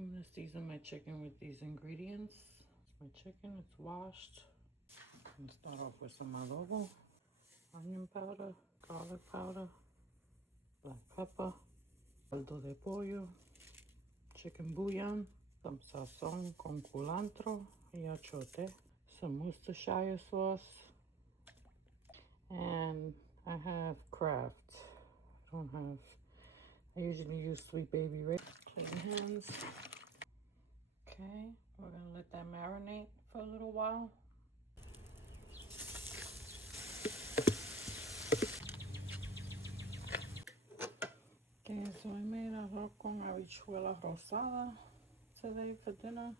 I'm gonna season my chicken with these ingredients. It's my chicken, it's washed. I'm gonna start off with some adobo, onion powder, garlic powder, black pepper, caldo de pollo, chicken bouillon, some sazon con culantro y achote, some Worcestershire sauce, and I have Kraft. I don't have, I usually use Sweet Baby Ray's. Clean hands. Okay, we're gonna let that marinate for a little while. Okay, so I made arroz con habichuela rosada today for dinner.